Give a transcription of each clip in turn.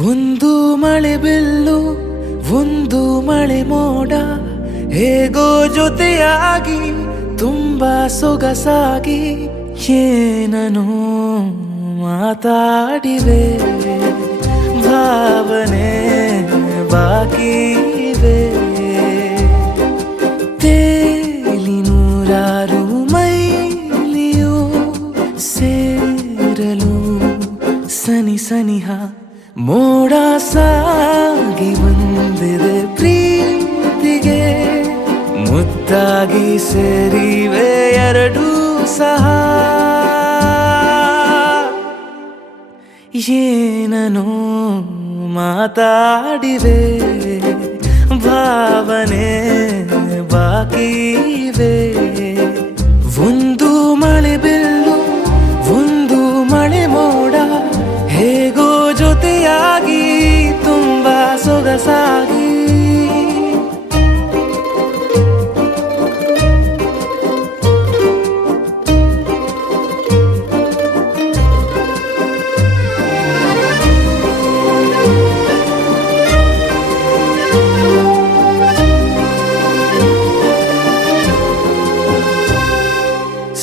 ಒಂದು ಮಳೆ ಬಿಲ್ಲು ಒಂದು ಮಳೆ ಮೋಡ ಹೇಗೋ ಜೊತೆಯಾಗಿ ತುಂಬಾ ಸೊಗಸಾಗಿ ಏನನೋ ಮಾತಾಡಿವೆ ಭಾವನೆ ಬಾಕಿ ಇವೆ ತೇಲಿ ನೂರಾರು ಮೈಲಿಯೋ ಸೇರಲು ಸನಿ ಸನಿಹ ಮೋಡ ಸಾಗಿ ಬಂದಿದೆ ಪ್ರೀತಿಗೆ ಮುತ್ತಾಗಿ ಸೇರಿವೆ ಎರಡೂ ಸಹ ಏನನೋ ಮಾತಾಡಿವೆ ಭಾವನೆ ಬಾಕಿ ಇವೆ ಒಂದು ಮಳೆ ಬಿಲ್ಲು ಒಂದು ಮಳೆ ಮೋಡ ಹೇಗೋ ಜೊತೆಯಾಗಿ ತುಂಬಾ ಸೊಗಸಾಗಿ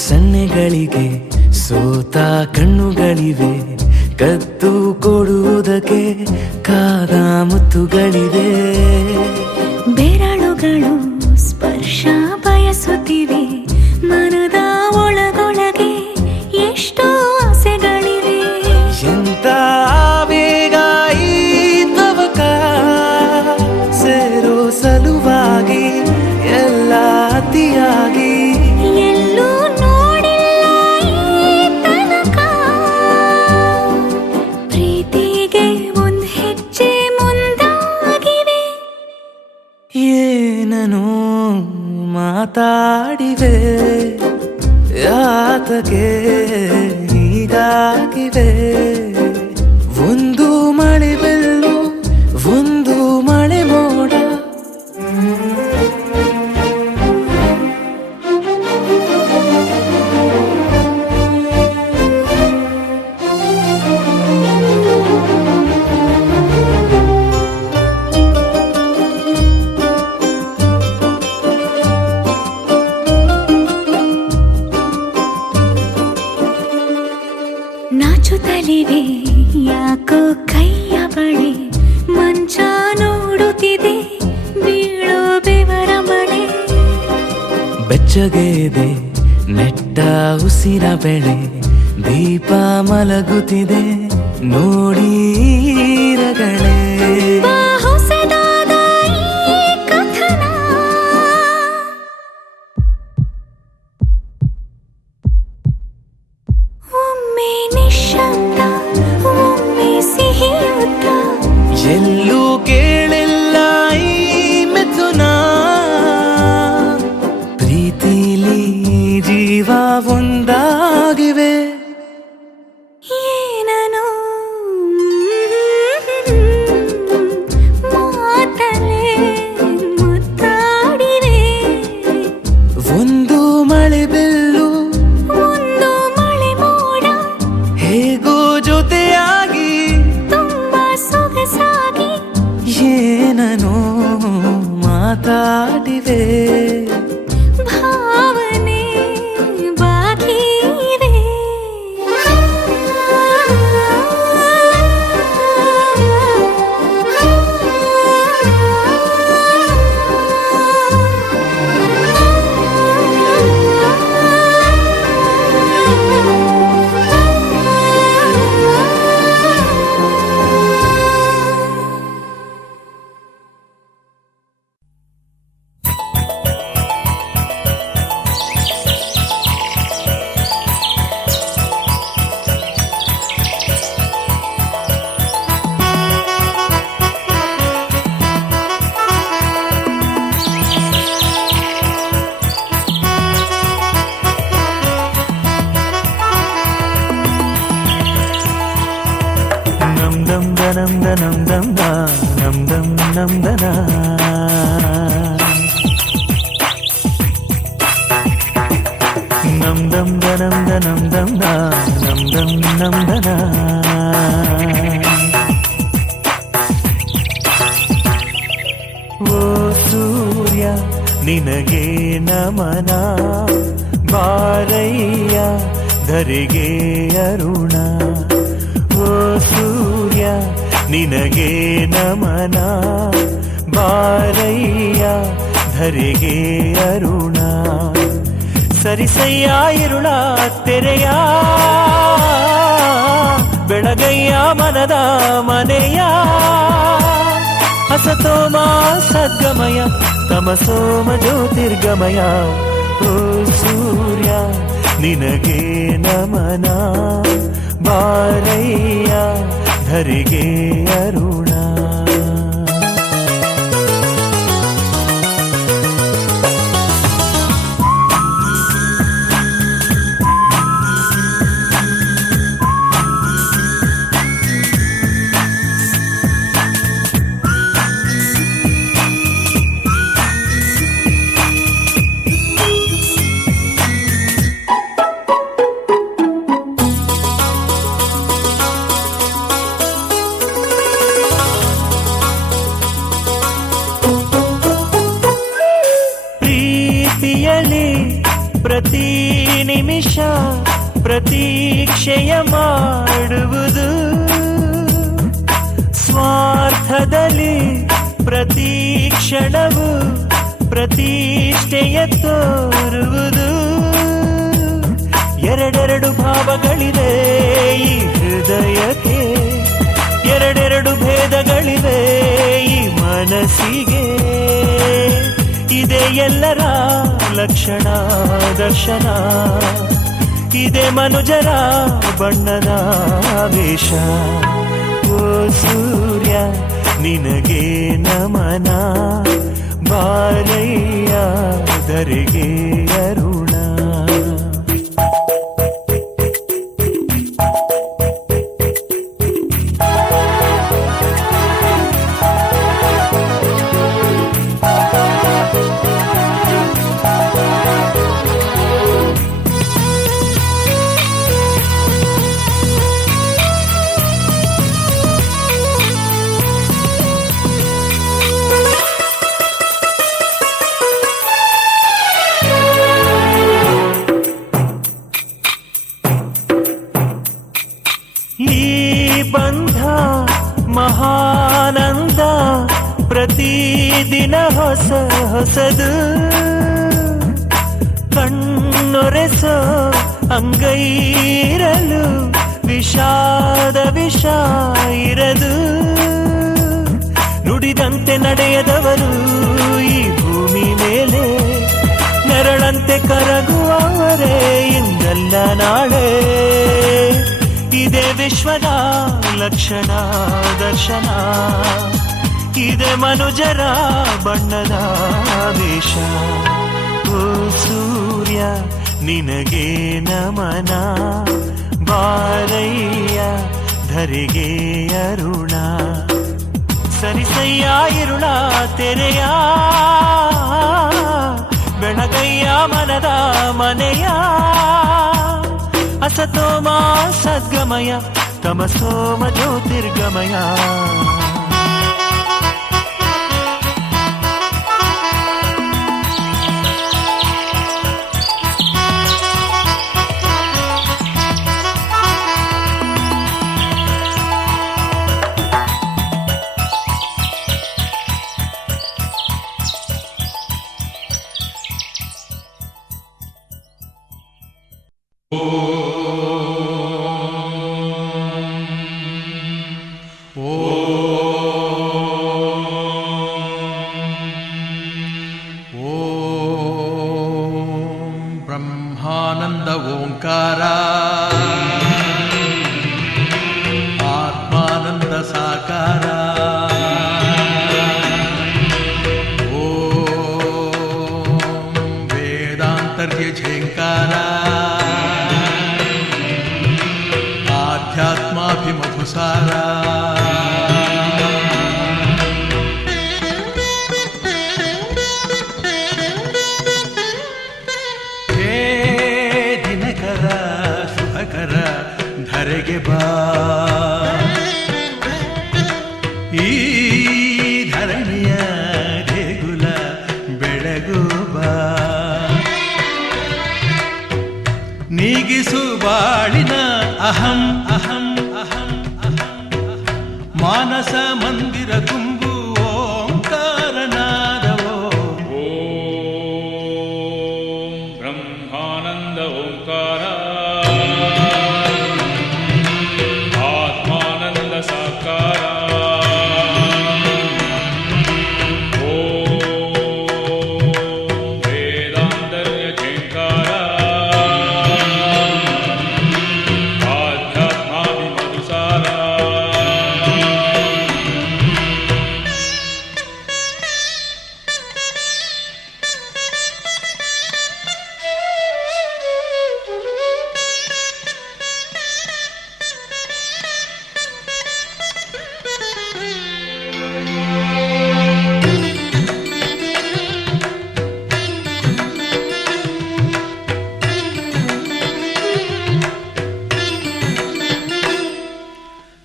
ಸನ್ನೆಗಳಿಗೆ ಸೋತ ಕಣ್ಣುಗಳಿವೆ ಕದ್ದು ಕೊಡುವುದಕ್ಕೆ ಕಾದ ಮುತ್ತುಗಳಿವೆ ಬೆರಳುಗಳು ಸ್ಪರ್ಶ ಬಯಸುತ್ತಿವೆ ಮನದ ಒಳಗೊಳಗೆ ಎಷ್ಟೋ ಆಸೆಗಳಿವೆ ಎಂತ ಆವೇಗ ಈ ತವಕ ಸೇರೋ ಸಲುವಾಗಿ ಎಲ್ಲ ಅತಿಯಾಗಿ ಎಲ್ಲೂ ನೋಡಿಲ್ಲ ಈ ತನಕ ಪ್ರೀತಿಗೆ ಒಂದ್ ಹೆಜ್ಜೆ ಮುಂದಾಗಿವೆ ಏನನೋ ಮಾತಾಡಿವೆ ಯಾತಕ್ಕೆ ಹೀಗಾಗಿವೆ ಒಂದು ಮಳೆ ಬಿಲ್ಲು ಒಂದು ಮಳೆ ಮೋಡ ನಾಚುತ್ತಲಿವೆ ಯಾಕೋ ಕೈಯ ಬಳೆ ಮಂಚ ನೋಡುತ್ತಿದೆ ಬೀಳೋ ಬೆವರ ಮಳೆ ಬೆಚ್ಚಗೆದೆ ನೆಟ್ಟ ಉಸಿರ ಬೆಳೆ ದೀಪ ಮಲಗುತ್ತಿದೆ ನೋಡಿ ರಗಳೇ ಹೊಸದಾದ ಈ ಕಥನ ಒಮ್ಮೆ ನಿಶಬ್ದ ಒಮ್ಮೆ ಸಿಹಿಯುತ್ತ ಎಲ್ಲೂ ಕೇಳಿಲ್ಲ ಈ ಮಿಥುನ ಪ್ರೀತಿಲಿ ಜೀವ ಒಂದಾಗಿವೆ ಏನನೋ ಮಾತಲೇ ಮುತ್ತಾಡಿವೆ ಒಂದು ಮಳೆ ಬಿಲ್ಲು ಒಂದು ಮಳೆ ಮೋಡ ಹೇಗೋ ಜೊತೆಯಾಗಿ ತುಂಬಾ ಸೊಗಸಾಗಿ ಏನನೋ ಮಾತಾಡಿವೆ ಭಾವನೆ ಬಾಕಿ ಇವೆ dum dum dum da dum dum dum da da dum dum da dum da dum dum da dum dum dum da da ನಿನಗೆ ನಮನ ಬಾರಯ್ಯ ಧರೆಗೆ ಅರುಣ ಓ ಸೂರ್ಯ ನಿನಗೆ ನಮನ ಬಾರಯ್ಯ ಧರೆಗೆ ಅರುಣ ಸರಿಸಯ್ಯ ಇರುಳ ತೆರೆಯ ಬೆಳಗಯ್ಯ ಮನದ ಮನೆಯ ಅಸತೋಮ ಸದ್ಗಮಯ ತಮಸೋಮ ಜ್ಯೋತಿರ್ಗಮಯ ಓ ಸೂರ್ಯ ನಿನಗೆ ನಮನ ಬಾರಯ್ಯ ಧರೆಗೆ ಅರುಣ ಪ್ರತಿ ನಿಮಿಷ ಪ್ರತೀಕ್ಷೆಯ ಮಾಡುವುದು ಸ್ವಾರ್ಥದಲ್ಲಿ ಪ್ರತಿ ಕ್ಷಣವು ಪ್ರತಿಷ್ಠೆಯ ತೋರುವುದು ಎರಡೆರಡು ಭಾವಗಳಿವೆ ಈ ಹೃದಯಕ್ಕೆ ಎರಡೆರಡು ಭೇದಗಳಿವೆ ಈ ಮನಸ್ಸಿಗೆ ಇದೆ ಎಲ್ಲರ ಲಕ್ಷಣ ದರ್ಶನ ಇದೆ ಮನುಜರ ಬಣ್ಣದ ವೇಷ ಓ ಸೂರ್ಯ ನಿನಗೆ ನಮನ ಬಾರಯ್ಯ ಧರೆಗೆ ಅರುಣ ಬಂಧ ಮಹಾನಂದ ಪ್ರತಿದಿನ ಹೊಸ ಹೊಸದು ಕಣ್ಣೊರೆಸೋ ಅಂಗೈರಲು ವಿಷಾದ ವಿಷ ಇರದು ನುಡಿದಂತೆ ನಡೆಯದವರು ಈ ಭೂಮಿ ಮೇಲೆ ನೆರಳಂತೆ ಕರಗುವವರೇ ಇಂದಲ್ಲ ನಾಳೆ ಇದೆ ವಿಶ್ವದ ಲಕ್ಷಣ ದರ್ಶನ ಇದೆ ಮನುಜರ ಬಣ್ಣದ ವೇಷ ಓ ಸೂರ್ಯ ನಿನಗೆ ನಮನ ಬಾರಯ್ಯ ಧರೆಗೆ ಅರುಣ ಸರಿಸಯ್ಯ ಇರುಳ ತೆರೆಯ ಬೆಳಗಯ್ಯ ಮನದ ಮನೆಯ ಅಸತೋಮ ಸದ್ಗಮಯ ತಮಸೋಮ ಜ್ಯೋತಿರ್ಗಮಯ ಬ್ರಹ್ಮಾನಂದ ಓಂಕಾರ ಆತ್ಮಾನಂದ ಸಾಕಾರ ಓಂ ವೇದಾಂತರ್ಯ ಝೇಂಕಾರ ಆಧ್ಯಾತ್ಮಾಭಿಮಧುಸಾರ ಧರೆಗೆ ಬಾ ಈ ಧರಣಿಯ ದೇಗುಲ ಬೆಳಗು ಅಹಂ ಅಹಂ ಅಹಂ ಮಾನಸ ಮಂದಿರ ತುಂಬು ಓಂಕಾರನಾದವೋ ಓಂ ಬ್ರಹ್ಮಾನಂದ ಓಂಕಾರ ಆತ್ಮಾನಂದ ಸಾಕಾರ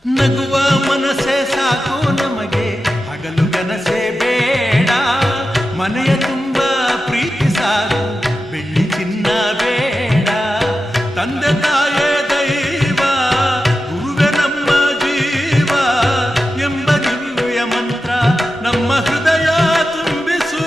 ನಗುವ ಮನಸ್ಸೇ ಸಾಕು ನಮಗೆ ಹಗಲು ಕನಸೇ ಬೇಡ ಮನೆಯ ತುಂಬ ಪ್ರೀತಿ ಸಾಕು ಬೆಳ್ಳಿ ಚಿನ್ನ ಬೇಡ ತಂದೆ ತಾಯೇ ದೈವ ಗುರುವೆ ನಮ್ಮ ಜೀವ ಎಂಬ ದಿವ್ಯ ಮಂತ್ರ ನಮ್ಮ ಹೃದಯ ತುಂಬಿಸು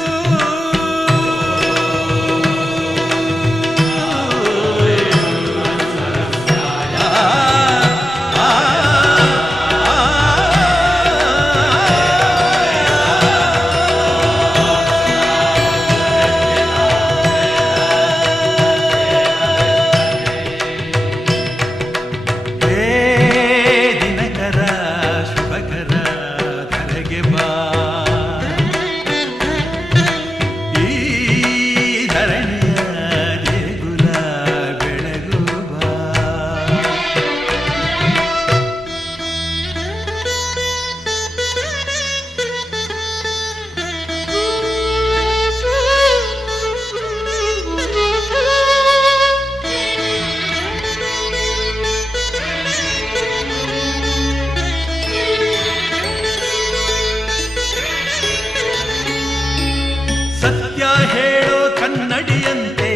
ಸತ್ಯ ಹೇಳೋ ಕನ್ನಡಿಯಂತೆ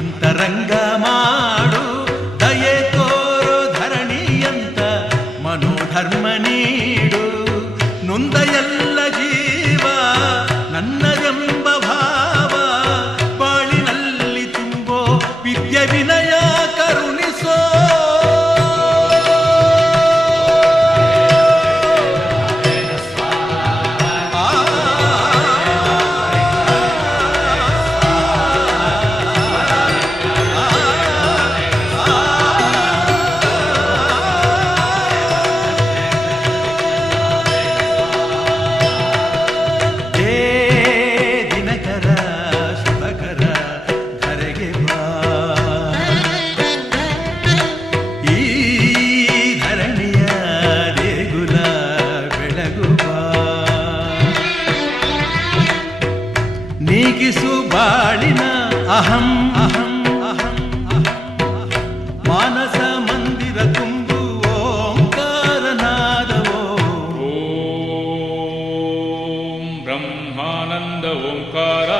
ಅಂತರಂಗ ಮಾಡು ದಯೆ ತೋರೋ ಧರಣಿಯಂತ ಮನೋಧರ್ಮ ನೀಡು ನೊಂದ ಎಲ್ಲ ಜೀವ ನನ್ನದೆಂಬ ಭಾವ ಬಾಳಿನಲ್ಲಿ ತುಂಬೋ ವಿದ್ಯೆ ವಿನಯ ಕರುಣಿಸೋ ನೀಗಿಸು ಬಾಳಿನ ಅಹಂ ಅಹಂ ಅಹಂ ಮಾನಸ ಮಂದಿರ ತುಂಬು ಓಂಕಾರನಾದವೋ ಓಂ ಬ್ರಹ್ಮಾನಂದ ಓಂಕಾರ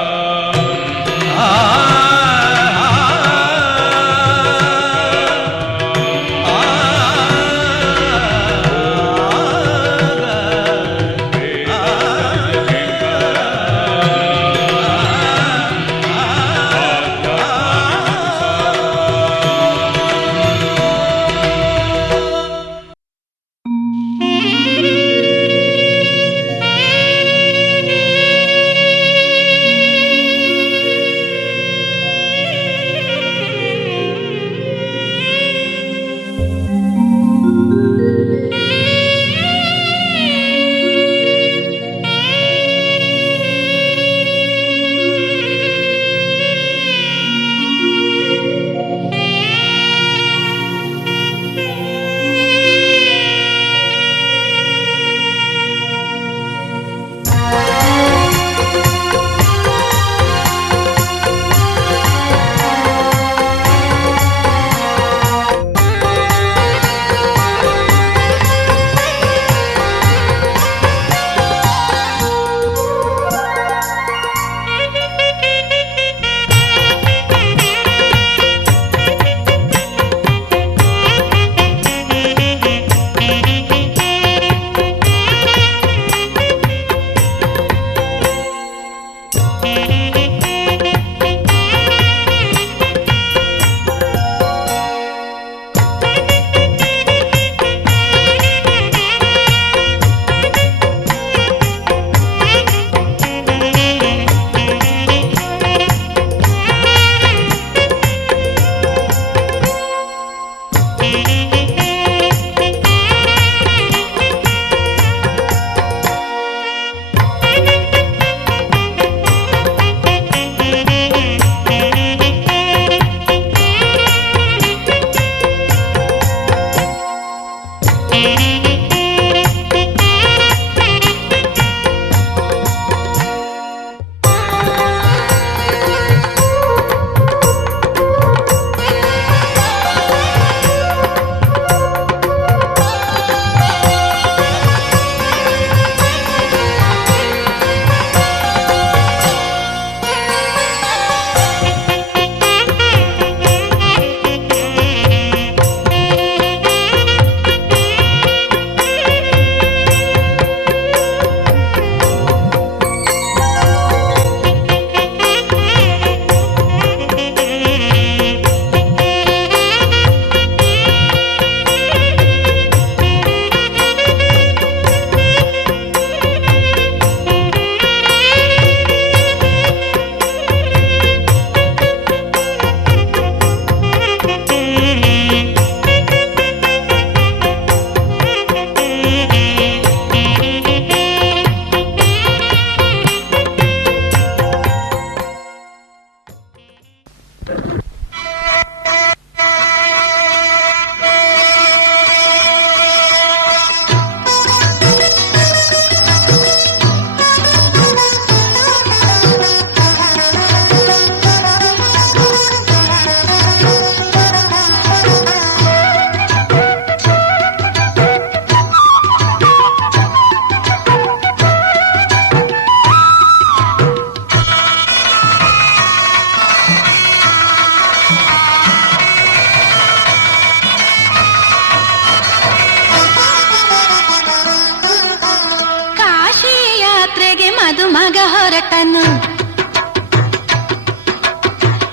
ಹೊರಟನು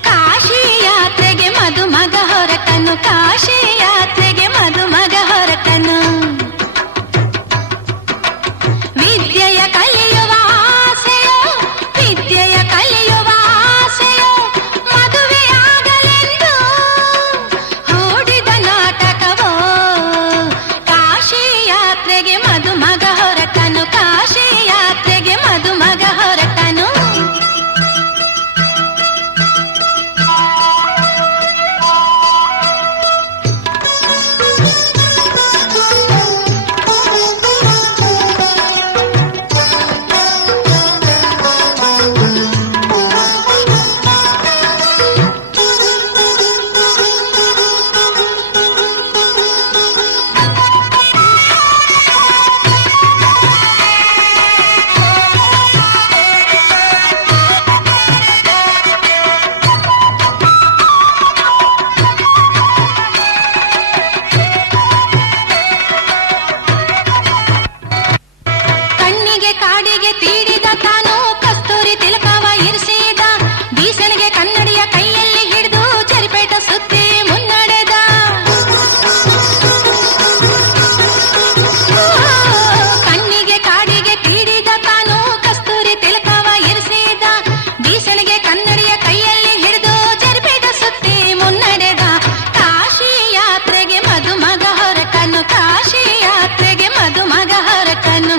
ಕಾಶಿ ಯಾತ್ರೆಗೆ ಮದುಮಗ ಹೊರಟನು ಕಾಶಿ ಯಾತ್ರೆಗೆ ಮದುಮಗ ಹೊರಟನು ವಿದ್ಯೆಯ ಕಲಿಯುವ ಆಸೆಯೋ ವಿದ್ಯೆಯ ಕಲಿಯುವ ಆಸೆಯೋ ಮದುವೆಯಾಗಲೆಂದು ಹೂಡಿದ ನಾಟಕವೋ ಕಾಶಿ ಯಾತ್ರೆಗೆ ಮದುಮಗ ಹೊರಟನು ಕಾಶಿ ಯಾತ್ರೆಗೆ ಮದುಮಗ ಹೊರಟನು ಕಣ್ಣಿಗೆ ಕಾಡಿಗೆ ತೀಡಿದ ತಾನು ಕಸ್ತೂರಿ ತಿಲಕವ ಇರಿಸಿದ ಬೀಸನಿಗೆ ಕನ್ನಡಿಯ ಕೈಯಲ್ಲಿ ಹಿಡಿದು ಚರಿಪೇಟ ಸುತ್ತಿ ಮುನ್ನಡೆದ ಕಣ್ಣಿಗೆ ಕಾಡಿಗೆ ತೀಡಿದ ತಾನು ಕಸ್ತೂರಿ ತಿಲಕವ ಇರಿಸಿದ ಬೀಸನಿಗೆ ಕನ್ನಡಿಯ ಕೈಯಲ್ಲಿ ಹಿಡಿದು ಚರಿಪೇಟ ಸುತ್ತಿ ಮುನ್ನಡೆದ ಕಾಶಿ ಯಾತ್ರೆಗೆ ಮದುಮಗ ಹೊರಟನು ಕಾಶಿ ಯಾತ್ರೆಗೆ ಮದುಮಗ ಹೊರಟನು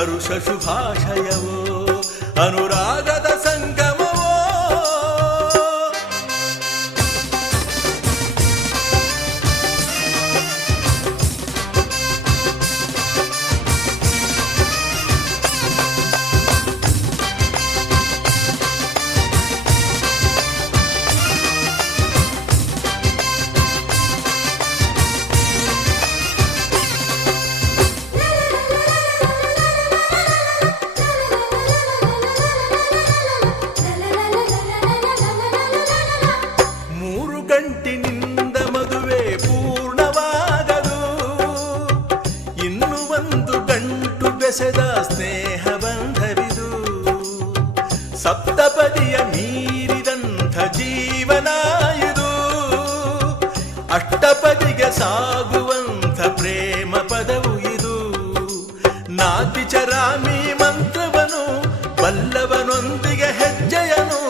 ಹರುಷ ಶುಭಾಶಯವೋ ಅನುರಾಗದ ಸಂಗಮವೋ. ಗಂಟಿನಿಂದ ಮದುವೆ ಪೂರ್ಣವಾಗದು, ಇನ್ನು ಒಂದು ಗಂಟು ಬೆಸೆದ ಸ್ನೇಹ ಬಂಧವಿದು. ಸಪ್ತಪದಿಯ ಮೀರಿದಂಥ ಜೀವನ ಇದು, ಅಷ್ಟಪದಿಗೆ ಸಾಗುವಂಥ ಪ್ರೇಮ ಪದವು ಇದು. ನಾತಿಚರಾಮಿ ಮಂತ್ರವನು ಬಲ್ಲವನೊಂದಿಗೆ ಹೆಜ್ಜೆಯನು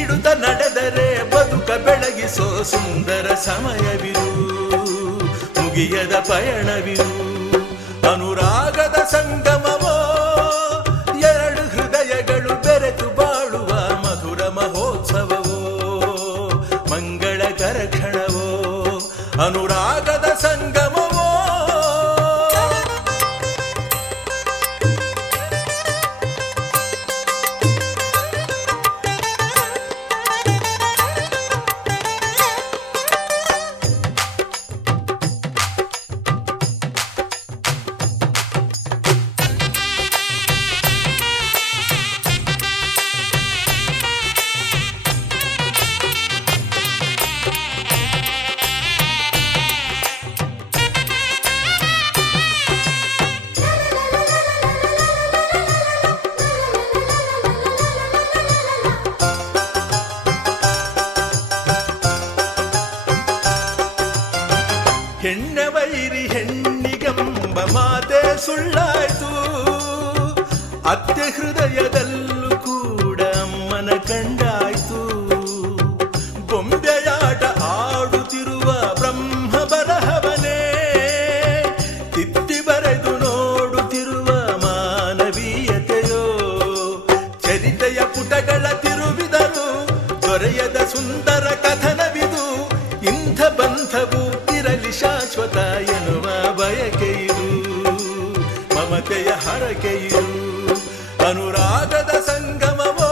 ಇಡುತ್ತ ನಡೆದರೆ ಬದುಕ ಬೆಳಗಿಸೋ ಸುಂದರ ಸಮಯವಿರು, ಮುಗಿಯದ ಪಯಣವಿರು. ಅನುರಾಗದ ಸಂಗಮವೋ ಎರಡು ಹೃದಯಗಳು ಬೆರೆತು ಬಾಳುವ ಮಧುರ ಮಹೋತ್ಸವವೋ ಮಂಗಳಕರ ಕ್ಷಣವೋ ಅನುರಾಗದ ಸಂಗಮವೋ. ಹೆಣ್ಣ ವೈರಿ ಹೆಣ್ಣಿಗೆಂಬ ಮಾತೆ ಸುಳ್ಳಾಯ್ತು, ಅತ್ತೆ ಹೃದಯದಲ್ಲೂ ಕೂಡ ಅಮ್ಮನ ಕಂಡಾಯ್ತು. ಬೊಂಬೆಯಾಟ ಆಡುತ್ತಿರುವ ಬ್ರಹ್ಮ ಬರಹವನೇ ತಿತ್ತಿ ಬರೆದು ನೋಡುತ್ತಿರುವ ಮಾನವೀಯತೆಯೋ. ಚರಿತೆಯ ಪುಟಗಳ ತಿರುವಿದರು ದೊರೆಯದ ಸುಂದರ ಕಥನವಿದು. ಇಂಥ ಬಂಧವು ಇರಲಿ ಶಾಶ್ವತ ಎನ್ನುವ ಬಯಕೆಯಿದು, ಮಮತೆಯ ಹರಕೆಯಿದು. ಅನುರಾಗದ ಸಂಗಮವೋ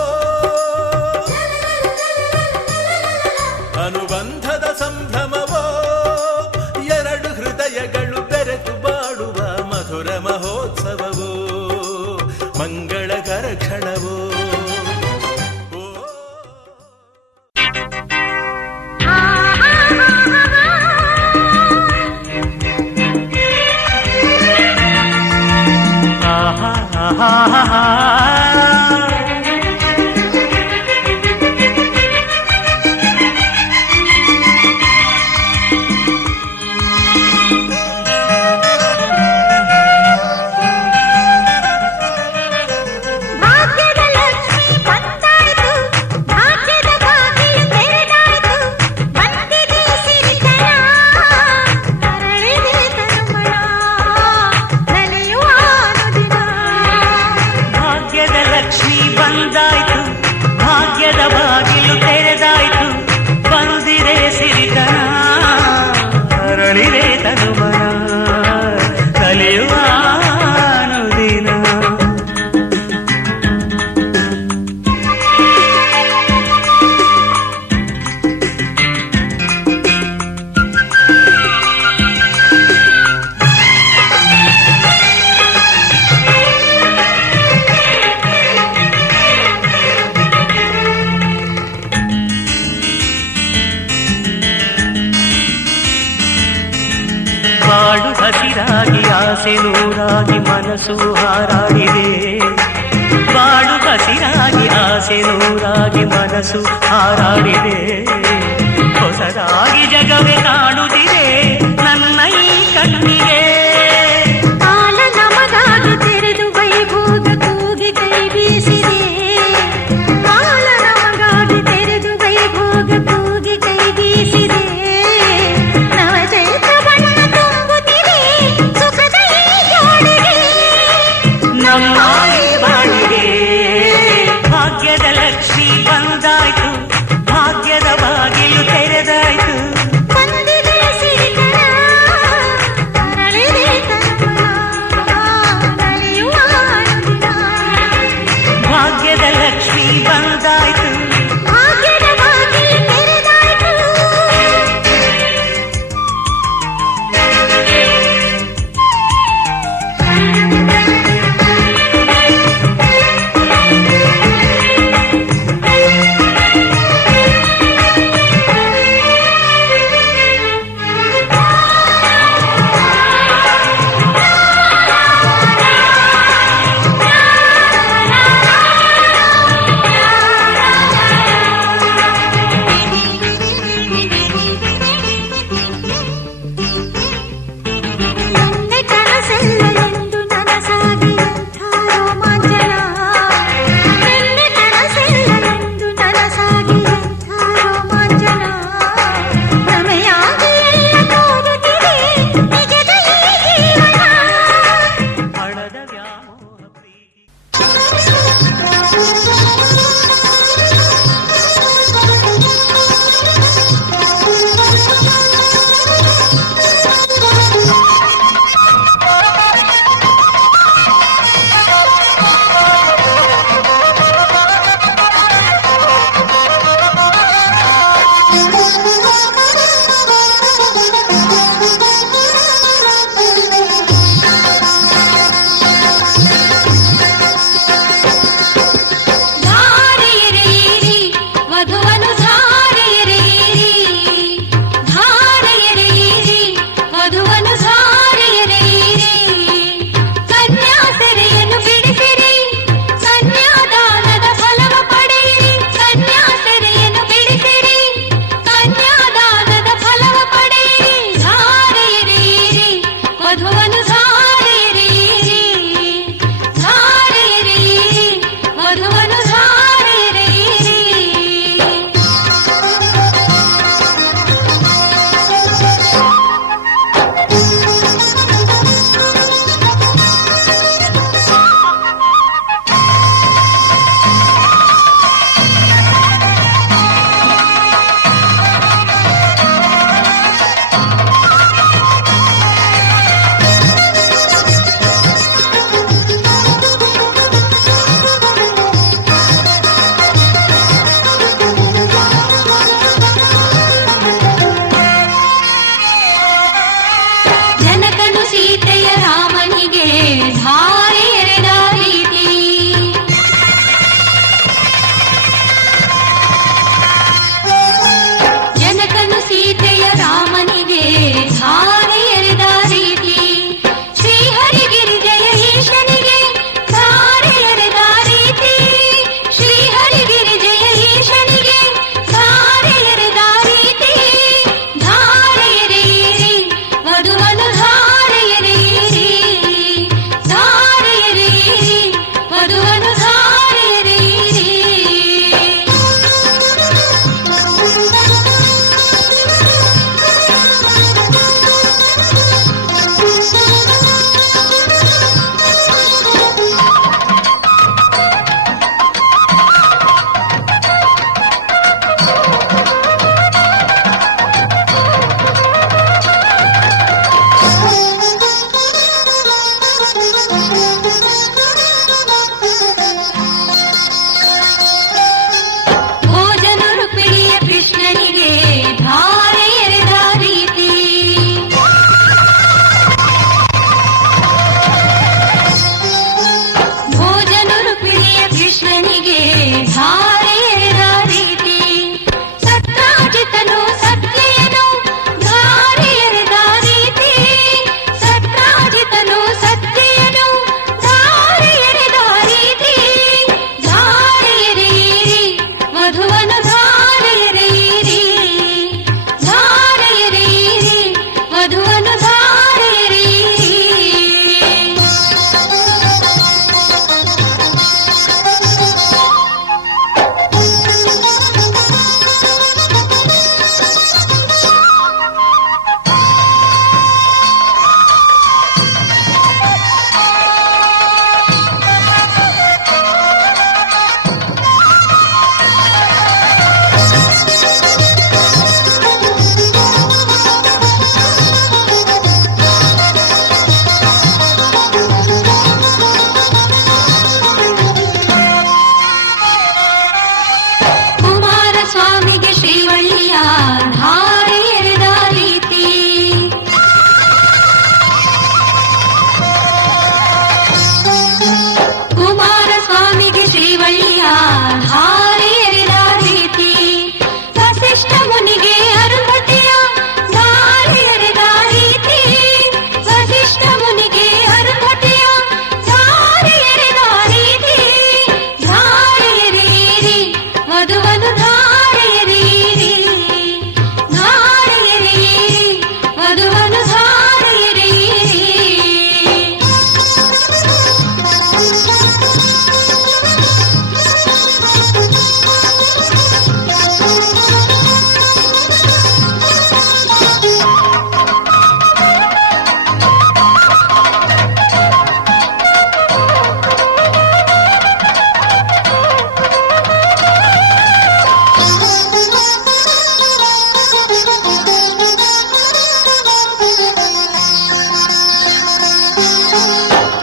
ಅನುಬಂಧದ ಸಂಭ್ರಮವೋ ಎರಡು ಹೃದಯಗಳು ಬೆರೆತು ಬಾಡುವ ಮಧುರ ಮಹೋತ್ಸವವೋ ಮಂಗಳಕರ ಕ್ಷಣವೋ. ಬಾಳು ಹಸಿರಾಗಿ ಆಸೆ ನೂರಾಗಿ ಮನಸ್ಸು ಹಾರಾಡಿದೆ. ಬಾಳು ಹಸಿರಾಗಿ ಆಸೆ ನೂರಾಗಿ ಮನಸ್ಸು ಹಾರಾಡಿದೆ. ಹೊಸದಾಗಿ ಜಗವೇ ಕಾಣುತ್ತಿದೆ ನನ್ನ ಈ ಕಣ್ಣಿಗೆ. ಕಾಲ ನಮಗಾಗಿ ತೆರೆದು ವೈಭೋಗ ಕೂಗಿ ಕೈ ಬೀಸಿದೆ. ಕಾಲ ನಮಗಾಗಿ ತೆರೆದು ವೈಭೋಗ ಕೂಗಿ ಕೈ ಬೀಸಿದೆ. ನವಚೈತ್ರ ಬಣ್ಣ ತುಂಬುತ್ತಿದೆ ಸುಖದ ಈ ಜೋಡಿಗೆ. ನಮ್ಮ ಭೋಜನರು ಪ್ರಿಯ ಕೃಷ್ಣನಿಗೆ ಧಾರೆ ಎರೆದ ರೀತಿ. ಭೋಜನರು ಪ್ರಿಯ ಕೃಷ್ಣನಿಗೆ ಧಾರೆ ಎರೆದ ರೀತಿ. ಸತ್ರಾಜಿತನು ಸತ್ಯೆಯನು ಧಾರೆ ಎರೆದ ರೀತಿ. ಸತ್ರಾಜಿತನು ಸತ್ಯೆಯನು ಧಾರೆ ಎರೆದ ರೀತಿ. ಧಾರೆ ಎರೆಯಿರಿ ಮಧುವನು ಧಾರೆ ಎರೆಯಿರಿ. ಧಾರೆ ಎರೆಯಿರಿ ಮಧುವನು ಧಾರೆ ಎರೆಯಿರಿ. ಕುಮಾರಸ್ವಾಮಿಗೆ ಶ್ರೀವಳ್ಳಿಯ ಧಾರೆ ಎರೆದ ರೀತಿ. ಕುಮಾರಸ್ವಾಮಿಗೆ ಶ್ರೀವಳ್ಳಿಯ ಧಾರೆ ಎರೆದ ರೀತಿ. ವಸಿಷ್ಠ ಮುನಿಗೆ ಅರುಂಧತಿಯ ಧಾರೆ ಎರೆದ ರೀತಿ. ವಸಿಷ್ಠ ಮುನಿಗೆ ಅರುಂಧತಿಯ ಧಾರೆ ಎರೆದ ರೀತಿ. ಧಾರೆ ಎರೆಯಿರಿ ಮಧುವನು ಧಾರೆ ಎರೆಯಿರಿ. ಧಾರೆ ಎರೆಯಿರಿ ಮಧುವನು ಧಾರೆ ಎರೆಯಿರಿ.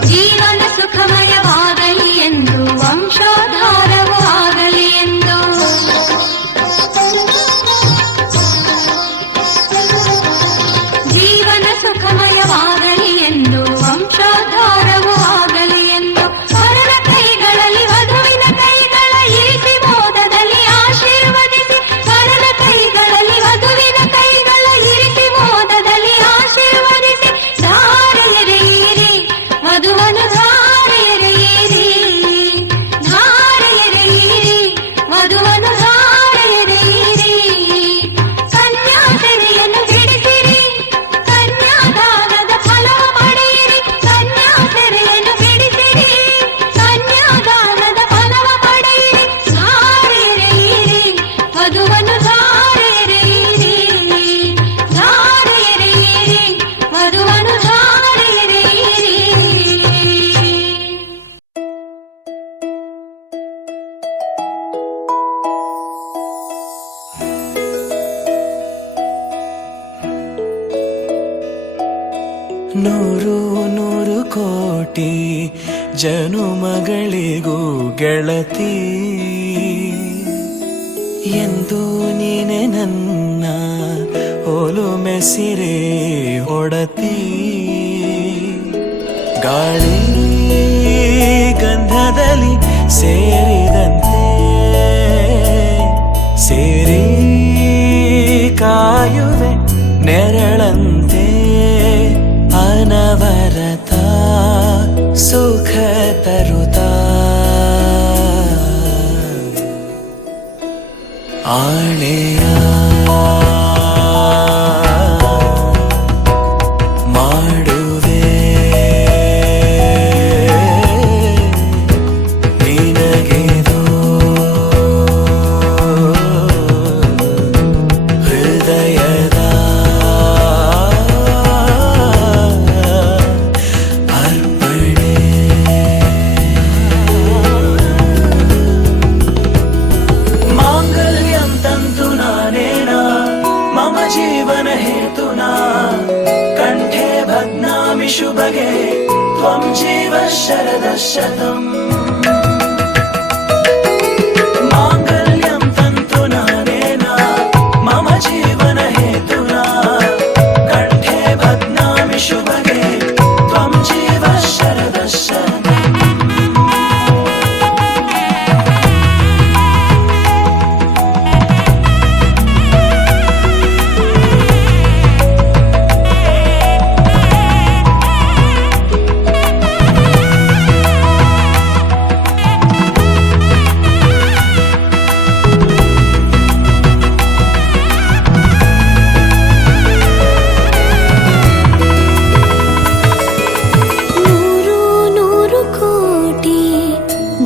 ಜೀವನ ಸುಖಮಯವಾಗಲಿ ಎಂದು ವಂಶೋದ್ಧಾರವೂ ಆಗಲಿ ಎಂದು. ಜೀವನ ಸುಖಮಯವಾಗಲಿ ಎಂದು ವಂಶೋದ್ಧಾರವೂ ಆಗಲಿ ಎಂದು. ವರನ ಕೈಗಳಲ್ಲಿ ವಧುವಿನ ಕೈಗಳ ಇರಿಸಿ ಮೋದದಲ್ಲಿ ಆಶೀರ್ವದಿಸಿ. ವರನ ಕೈಗಳಲ್ಲಿ ವಧುವಿನ ಕೈಗಳ ಇರಿಸಿ ಮೋದದಲ್ಲಿ ಆಶೀರ್ವದಿಸಿ. ಧಾರೆ ಎರೆಯಿರಿ ಮಧುವನು ಧಾರೆ ಎರೆಯಿರಿ. ಧಾರೆ ಎರೆಯಿರಿ ಮಧುವನು ಧಾರೆ ಎರೆಯಿರಿ. ಕನ್ಯಾಸೆರೆಯನ್ನು ಬಿಡಿಸಿರಿ ಕನ್ಯಾದಾನದ ಫಲವ ಪಡೆಯಿರಿ. ಕನ್ಯಾಸೆರೆಯನ್ನು ಬಿಡಿಸಿರಿ ಕನ್ಯಾದಾನದ ಫಲವ ಪಡೆಯಿರಿ. ಧಾರೆ ಎರೆಯಿರಿ ಮಧುವನು ಧಾರೆ ಎರೆಯಿರಿ. ಧಾರೆ ಎರೆಯಿರಿ ಮಧುವನು ಧಾರೆ ಎರೆಯಿರಿ. ನೂರು ನೂರು ಕೋಟಿ ಜನುಮಗಳಿಗೂ ಗೆಳತಿ ಎಂದು ನೀನೆ ನನ್ನ ಒಲುಮೆ ಸಿರೆ ಒಡತಿ. ಗಾಳಿ ಗಂಧದಲ್ಲಿ ಸೇರಿದಂತೆ ಸೇರಿ ಕಾಯುವೆ ನೆರಳಂತೆ. ಅನವರತ ಸುಖ ತರುತ್ತಾ ಆಣೆಯ ಮಾಡುವೆ ನಿನಗೆದು ಹೃದಯದ ಅರ್ಪಣೆ. जीव शरदः शतम् माङ्गल्यं तन्तुना नेन मम जीवन हेतुना कण्ठे बध्नामि शुभगे त्वं जीव शरदः शतम्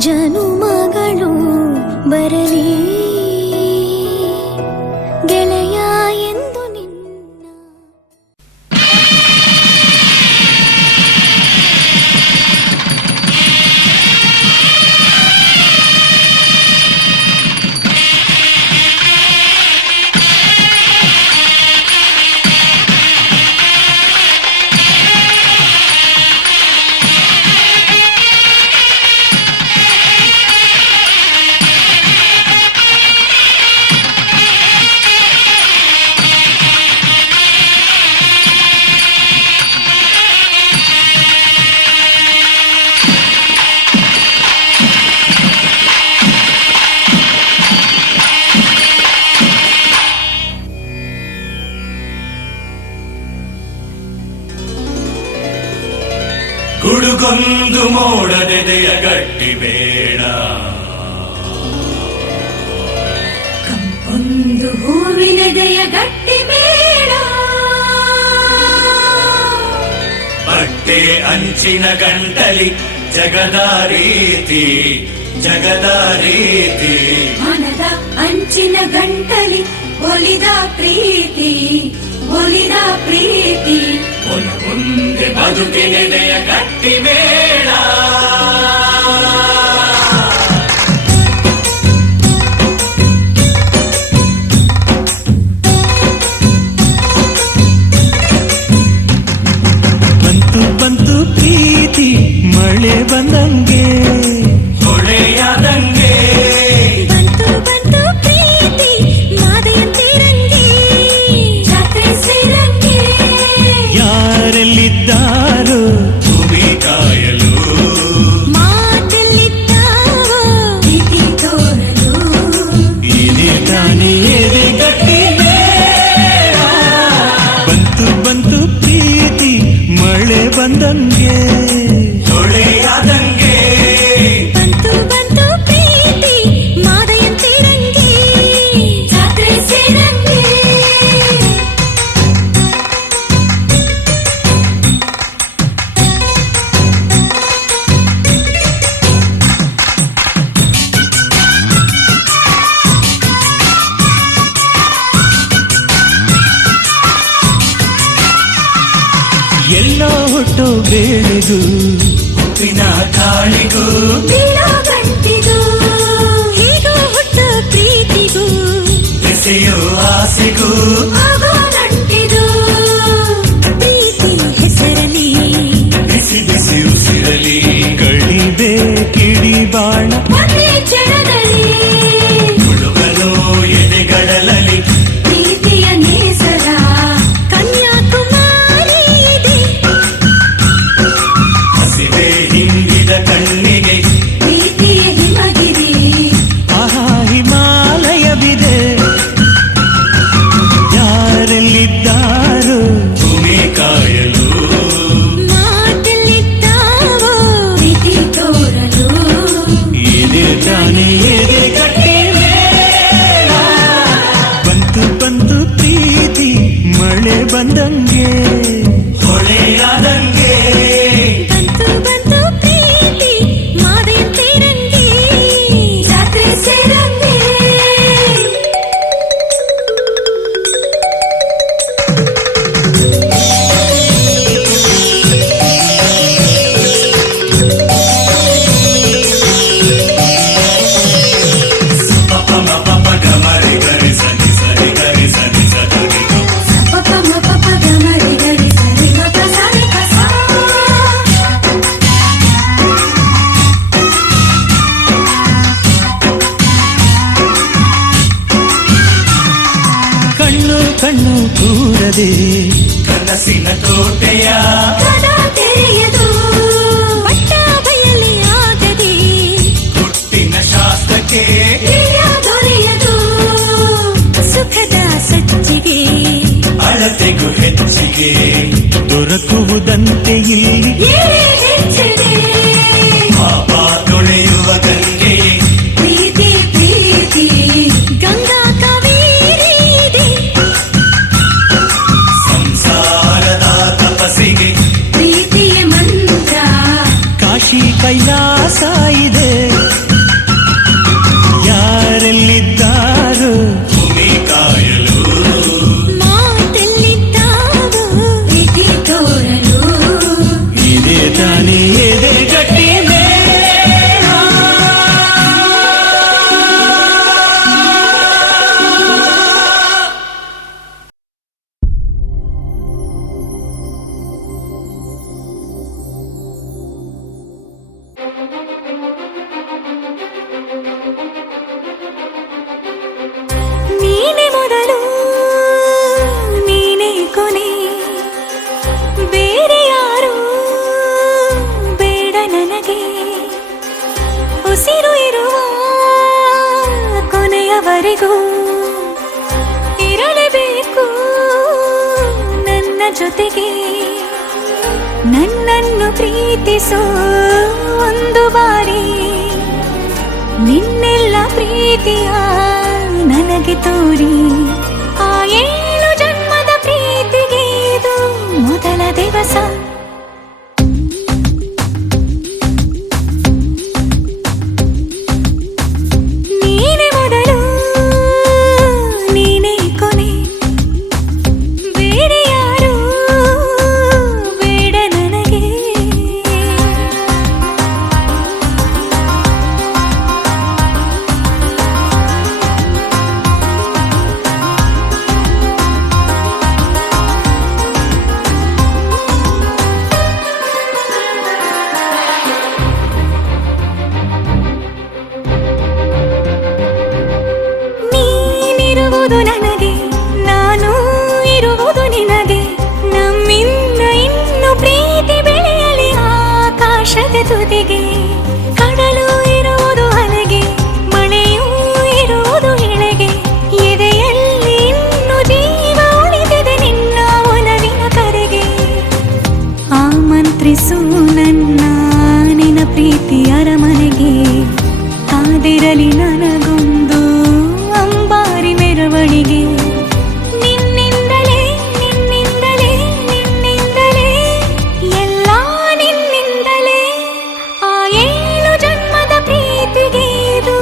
ಜನುಮಗಳು ಬರಲಿ ಗೆಳೆಯ ಎಂದು ನಿನ್ನ ಗುಡುಗೊಂದು ಮೋಡದೆದೆಯ ಗಟ್ಟಿ ಬೇಡ ಒಂದು ಹೂವಿನದೆಯ ಗಟ್ಟಿ ಬೇಡ ಬಟ್ಟೆ ಅಂಚಿನ ಗಂಟಲಿ ಜಗದ ರೀತಿ ಜಗದ ರೀತಿ ಮನದ ಅಂಚಿನ ಗಂಟಲಿ ಒಲಿದ ಪ್ರೀತಿ ಒಲಿದ ಪ್ರೀತಿ ಮುಂದೆ ಬದುಕಿನೆದೆಯ ಗಟ್ಟಿ ಬೇಡ ಬಂತು ಬಂತು ಪ್ರೀತಿ ಮಳೆ ಬಂದಂಗೆ ಹೊಳೆಯಾದಂಗೆ ಬಂತು ಬಂತು ಪ್ರೀತಿ ಮಾದೆಯಂತಿರಂಗಿ ಜಾತ್ರೆ ಸೇರಂಗಿ ಯಾರೆಲ್ಲಿದ್ದಾರೋ ಭೂಮಿ ಕಾಯಲು ಮಾತೆಲ್ಲಿದ್ದಾವೋ ಪ್ರೀತಿ ತೋರಲು ಇದೇ ತಾನೇ ಎದೆ ಗಟ್ಟಿ ಬೇಡ ಬಂತು ಬಂತು ಪ್ರೀತಿ ಮಳೆ ಬಂದಂಗೆ ಹೊಳೆಯಾದಂಗೆ ಬಂತು ಬಂತು ಪ್ರೀತಿ ಮಾದೆಯಂತಿರಂಗಿ ಜಾತ್ರೆ ಸೇರಂಗಿ ಎಲ್ಲೋ ಹುಟ್ಟೋ ಬೇಳೆಗೂ ಉಪ್ಪಿನ ಕಾಳಿಗೂ ಬೀಳೋ ಗಂಟಿಗೂ ಹೀಗೂ ಹುಟ್ಟ ಪ್ರೀತಿಗೂ ಬೆಸೆಯೋ ಆಸೆಗೂ ಆಗೋ ನಂಟಿಗೂ ಪ್ರೀತಿ ಹೆಸರಲಿ ಬಿಸಿ ಬಿಸಿ ಉಸಿರಲಿ ಕಡಿಬೇಕಿಡಿ ಬಾಣ ಒಂದೇ ಕ್ಷಣದಲ್ಲಿ ಹುಡುಗನು ಎದೆಗಳಲಿ ಪ್ರೀತಿಯ ನೇಸರ ಕನ್ಯಾಕುಮಾರಿ ಇದೆ ಹಸಿವೆ ಹಿಂದಿದ ಕಣ್ಣಿಗೆ ಪ್ರೀತಿಯ ಹಿಮಗಿರಿ ಆಹಾ ಹಿಮಾಲಯವಿದೆ ಯಾರೆಲ್ಲಿದ್ದಾರೋ ಭೂಮಿ ಕಾಯಲು ಮಾತೆಲ್ಲಿದ್ದಾವೋ ಪ್ರೀತಿ ತೋರಲು ಪ್ರೀತಿಗೆ ದೊರಕುವುದಂತೆ ಇಲ್ಲಿ ಏಳೆ ಹೆಜ್ಜೆದೆ. ಪಾಪ ತೊಳೆಯುವ ಗಂಗೆಯೇ ಪ್ರೀತಿ ಪ್ರೀತಿ ಗಂಗಾ ಕಾವೇರಿ ಇದೆ. ಸಂಸಾರದ ತಪಸ್ಸಿಗೆ ಪ್ರೀತಿಯ ಮಂತ್ರ ಕಾಶಿ ಕೈಲಾಸ ಇದೆ. ಯಾರೆಲ್ಲಿದ್ದಾರೋ ಭೂಮಿ ಕಾಯಲು ಮಾತೆಲ್ಲಿದ್ದಾವೋ ಪ್ರೀತಿ ತೋರಲು. ಇದೇ ತಾನೇ ಎದೆ ಗಟ್ಟಿ ನೀನೆ ಮೊದಲು ನೀನೆ ಕೊನೆ, ಬೇರೆ ಯಾರು ಬೇಡ ನನಗೆ. ಉಸಿರು ಇರುವ ಕೊನೆಯವರೆಗೂ ಇರಲೇಬೇಕು ನನ್ನ ಜೊತೆಗೆ. ನನ್ನನ್ನು ಪ್ರೀತಿಸೋ ಒಂದು ಬಾರಿ, ನಿನ್ನೆಲ್ಲ ಪ್ರೀತಿಯ ನನಗೆ ತೋರಿ. ಆ 7 ಜನ್ಮದ ಪ್ರೀತಿಗೆ ಇದು ಮೊದಲ ದಿವಸ. ನೀನೆ ಮೊದಲು ನೀನೆ ಕೊನೆ, ಬೇರೆ ಯಾರು ಬೇಡ ನನಗೆ. ನೀನಿರುವುದು ನನಗೆ, ನಾನು ಇರುವುದು ನಿನಗೆ. ನಮ್ಮಿಂದ ಇನ್ನು ಪ್ರೀತಿ ಬೆಳೆಯಲಿ ಆಕಾಶದ ತುದಿಗೆ. ಕಡಲು ಇರುವುದು ಅಲೆಗೆ, ಮಳೆಯೂ ಇರುವುದು ಎಳೆಗೆ. ಎದೆಯಲ್ಲಿ ಇನ್ನು ಜೀವ ಉಳಿದಿದೆ ನಿನ್ನ ಒಲವಿನ ಕರೆಗೆ. ಆಮಂತ್ರಿಸು ನನ್ನ ನಿನ್ನ ಪ್ರೀತಿ ಅರಮನೆಗೆ. ಕಾದಿರಲಿ ನನಗೊಂದು ಅಂಬಾರಿ ಮೆರವಣಿಗೆ. ನಿನ್ನಿಂದಲೇ ನಿನ್ನಿಂದಲೇ ನಿನ್ನಿಂದಲೇ ಎಲ್ಲ ನಿನ್ನಿಂದಲೇ. ಆ 7 ಜನ್ಮದ ಪ್ರೀತಿಗೆ ಇದು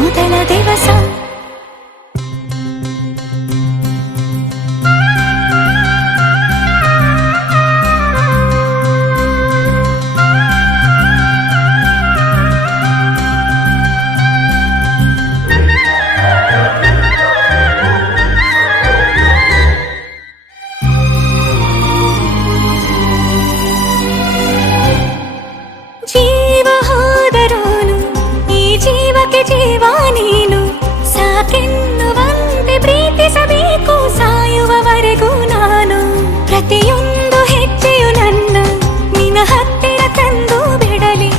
ಮೊದಲ ದಿವಸ. ಜೀವ ಹೋದರೋನು ಈ ಜೀವಕ್ಕೆ ಜೀವ ನೀನು. ಸಾಕೆನ್ನುವಂತೆ ಪ್ರೀತಿಸಬೇಕು ಸಾಯುವವರೆಗೂ ನಾನು. ಪ್ರತಿಯೊಂದು ಹೆಜ್ಜೆಯು ನನ್ನ ನಿನ್ನ ಹತ್ತಿರ ತಂದು ಬಿಡಲಿ.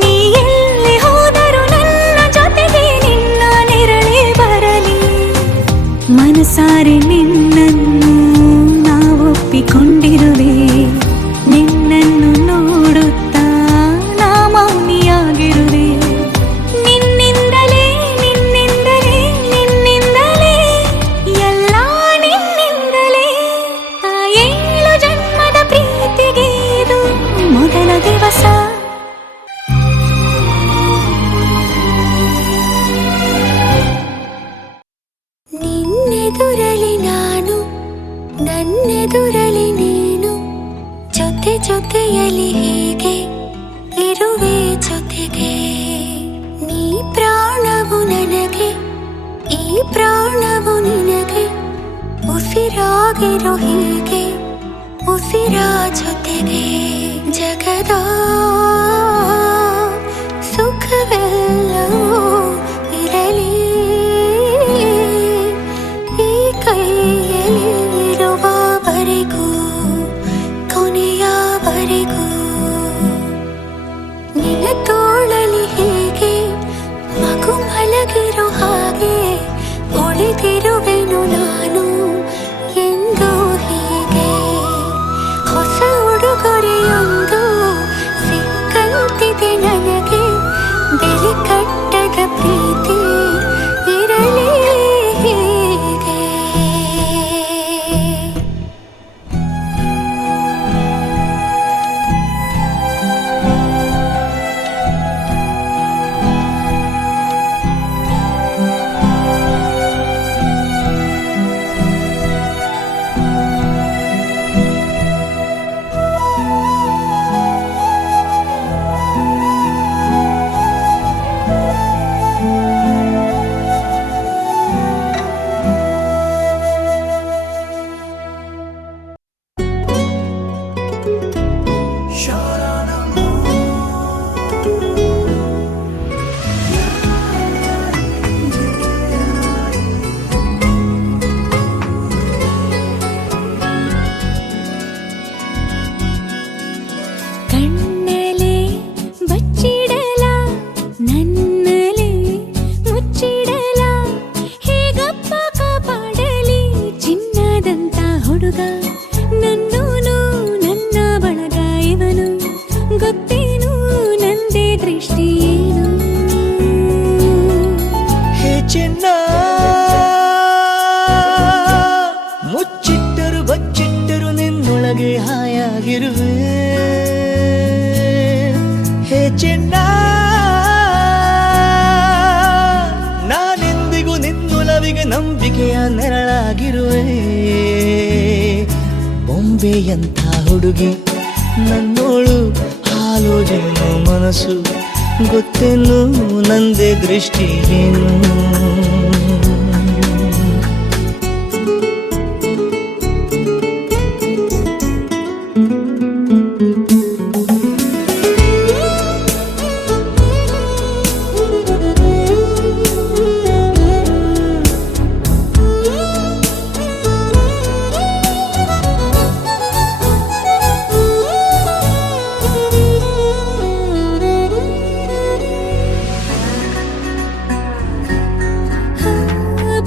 ನೀ ಎಲ್ಲಿ ಹೋದರೂ ನನ್ನ ಜೊತೆಗೆ ನಿನ್ನ ನೆರಳೇ ಬರಲಿ. ಮನಸಾರೆ ನಿನ್ನನ್ನು ನಾವೊಪ್ಪಿಕೊಂಡಿರುವೆ. ನಿನ್ನನ್ನು ನೋಡುತ್ತಾ ನಾ ಮೌನಿಯಾಗಿರುವೆ. ನಿನ್ನಿಂದಲೇ ನಿನ್ನಿಂದಲೇ ನಿನ್ನಿಂದಲೇ ಎಲ್ಲ ನಿನ್ನಿಂದಲೇ. ಆ 7 ಜನ್ಮದ ಪ್ರೀತಿಗೆ ಇದು ಮೊದಲ ದಿವಸ. ನಿನ್ನೆದುರಲಿ ನಾನು, ನನ್ನೆದುರಲಿ ನೀನು. ಜೊತೆ ಜೊತೆಯಲಿ ಹೀಗೆ ಇರುವೆ ಜೊತೆಗೆ. ನೀ ಪ್ರಾಣವು ನನಗೆ, ಈ ಪ್ರಾಣವು ನಿನಗೆ. ಉಸಿರಾಗಿರೋ ಹೀಗೆ ಉಸಿರ ಜೊತೆಗೆ. ಜಗದ ಸುಖವೆಲ್ಲವೂ ಇರಲಿ ಈ ಕೈಯಲ್ಲಿರುವವರೆಗೂ, ಕೊನೆಯವರೆಗೂ. ನಿನ್ನ ತೋಳಲಿ ಹೀಗೆ ಮಗು ಮಲಗಿರೋ ಹಾಗೆ ಉಳಿದಿರುವೆನು ನಾನು ಎಂದು ಹೀಗೆ. ತಾಳಿ ಕಟ್ಟದ ಪ್ರೀತಿ ಇರಲಿ ಹೀಗೆ. ಕಣ್ಣಲೆ ಬಚ್ಚಿಡಲ ನನ್ನಲೆ ಮುಚ್ಚಿಡಲ ಹೇಗಪ್ಪ ಕಾಪಾಡಲಿ ಚಿನ್ನದಂತ ಹುಡುಗ ನನ್ನೋನು ನನ್ನ ಬಳಗ ಇವನು ಗೊತ್ತೇನು ನಂದೇ ದೃಷ್ಟಿ ಏನು. ಹೇ ಚಿನ್ನ ಮುಚ್ಚಿಟ್ಟರು ಬಚ್ಚಿಟ್ಟರು ನಿನ್ನೊಳಗೆ ಹಾಯಾಗಿರುವೆ. ಹೇ ಚಿನ್ನ ನಾನೆಂದಿಗೂ ನಿನ್ನೊಲವಿಗೆ ನಂಬಿಕೆಯ ನೆರಳಾಗಿರುವೆ. ಬೊಂಬೆಯಂಥ ಹುಡುಗಿ ನನ್ನೋಳು ಹಾಲು ಜೇನು ಮನಸ್ಸು ಗೊತ್ತೇನು ನಂದೇ ದೃಷ್ಟಿ ಏನು.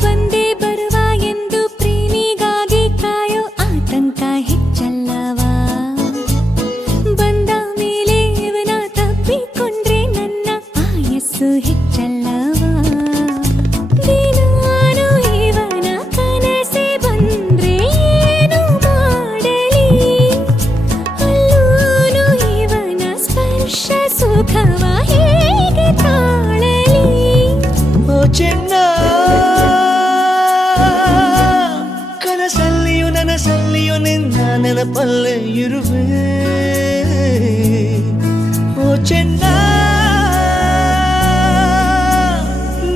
ಬಂದೇ ಬರುವ ಎಂದು ಪ್ರೇಮಿಗಾಗಿ ಕಾಯೋ ಆತಂಕ ಹೆಚ್ಚಲ್ಲವಾ. ಬಂದ ಮೇಲೆ ಇವನ ತಪ್ಪಿಕೊಂಡ್ರೆ ನನ್ನ ಆಯಸ್ಸು ಹೆಚ್ಚಲ್ಲವಾ. ದಿನಾನು ಇವನ ಕನಸೆ ಬಂದ್ರೆ ಏನು ಮಾಡಲಿ. ಅಲ್ಲೂನು ಇವನ ಸ್ಪರ್ಶ ಸುಖವ ಹೇಗೆ ತಾಳಲಿ. ಓ ಚೆನ್ನ ಕನಸಲ್ಲಿಯೂ ನನಸಲ್ಲಿಯೂ ನಿನ್ನ ನೆನಪಲ್ಲೇ ಇರುವೆ. ಓ ಚೆನ್ನ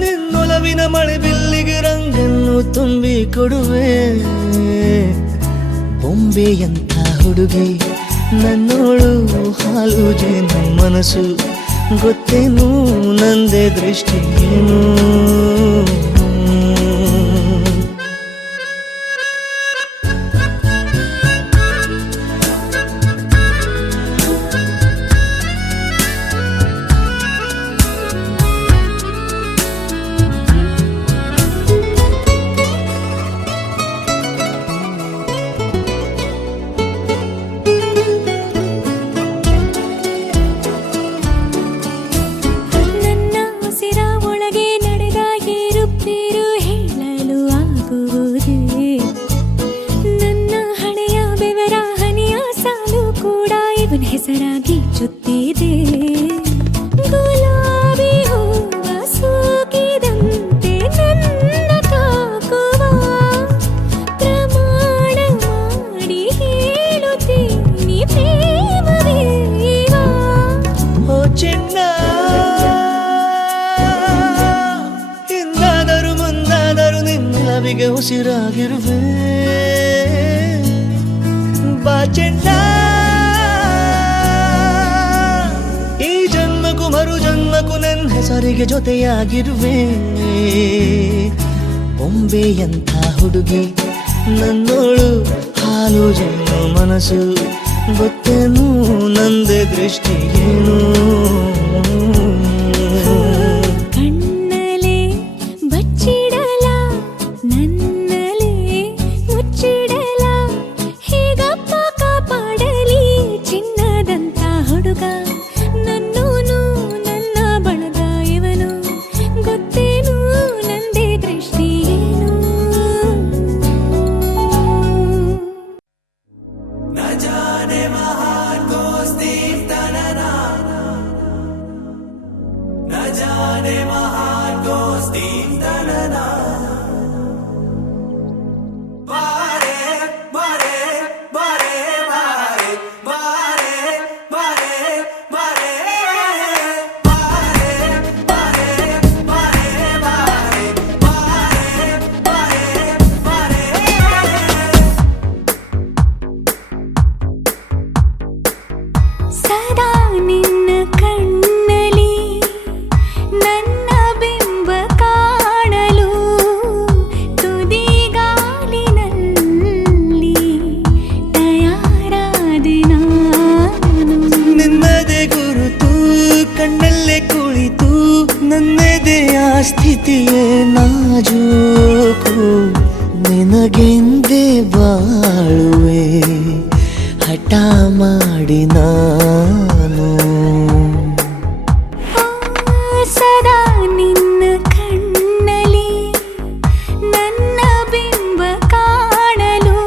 ನಿನ್ನೊಲವಿನ ಮಳೆ ಬಿಲ್ಲಿಗೆ ರಂಗನ್ನು ತುಂಬಿ ಕೊಡುವೆ. ಬೊಂಬೆಯಂಥ ಹುಡುಗಿ ನನ್ನೋಳು ಹಾಲು ಜೇನು ಮನಸ್ಸು ಗೊತ್ತೇನು ನಂದೇ ದೃಷ್ಟಿ ಏನು. ನನ್ನ ಉಸಿರ ಒಳಗೆ ನಡೆದ ಏರುಪೇರು ಹೇಳಲು ಆಗುವುದೇ. ನನ್ನ ಹಣೆಯ ಬೆವರ ಹನಿಯ ಸಾಲು ಕೂಡ ಇವನ ಹೆಸರಾಗಿ ಚುತ್ತಿದೆ. ಗುಲಾಬಿ ಹೂವ ಸೋಕಿದಂತೆ ನನ್ನ ತಾಕುವ ಪ್ರಮಾಣ ಮಾಡಿ ಹೇಳುತ್ತೀನಿ ಪ್ರೇಮವೇವಾ. ಓ ಚೆನ್ನ ಹಿಂದಾದರೂ ಮುಂದಾದರೂ ನಿನ್ನವಿಗೆ ಉಸಿರಾಗಿರುವೆ. ಬಾ ಚೆನ್ನ ಈ ಜನ್ಮಕ್ಕೂ ಮರು ಜನ್ಮಕ್ಕೂ ನನ್ನ ಹೆಸರಿಗೆ ಜೊತೆಯಾಗಿರುವೆ. ಬೊಂಬೆಯಂಥ ಹುಡುಗಿ ನನ್ನೋಳು ಹಾಲು ಜೇನು ಮನಸ್ಸು ಗೊತ್ತೇನು ನಂದೇ ದೃಷ್ಟಿ ಏನು. ಕಣ್ಣಲೆ ಬಚ್ಚಿಡಲ ನನ್ನಲೆ ಮುಚ್ಚಿಡಲ ಹೇಗಪ್ಪ ಕಾಪಾಡಲಿ ಚಿನ್ನದಂತ ಹುಡುಗ ನನ್ನೋನು ನನ್ನ ಬಳಗ ಸದಾ ನಿನ್ನ ಕಣ್ಣಲಿ ನನ್ನ ಬಿಂಬ ಕಾಣಲು ತುದಿಗಾಲಿನಲ್ಲಿ ತಯಾರಾದೆ ನಾನು. ನಿನ್ನದೇ ಗುರುತು ಕಣ್ಣಲ್ಲೇ ಕುಳಿತು ನನ್ನೆದೆಯ ಸ್ಥಿತಿಯೇ ನಾಜೂಕು ನಿನಗೆಂದೇ ಬಾಳುವೆ ಹಠ ಮಾಡಿ ನಾನು. ಸದಾ ನಿನ್ನ ಕಣ್ಣಲಿ ನನ್ನ ಬಿಂಬ ಕಾಣಲು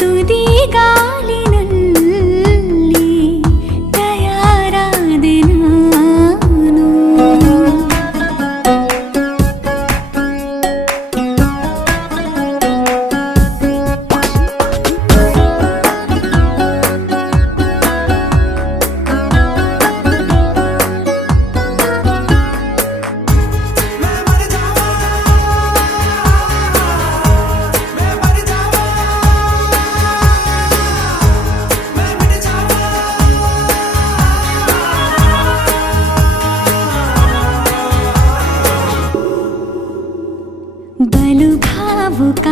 ತುದಿಗಾಲಿನಲ್ಲಿ ತಯಾರಾದೆ ನಾನು. ಬಲು ಭಾವುಕ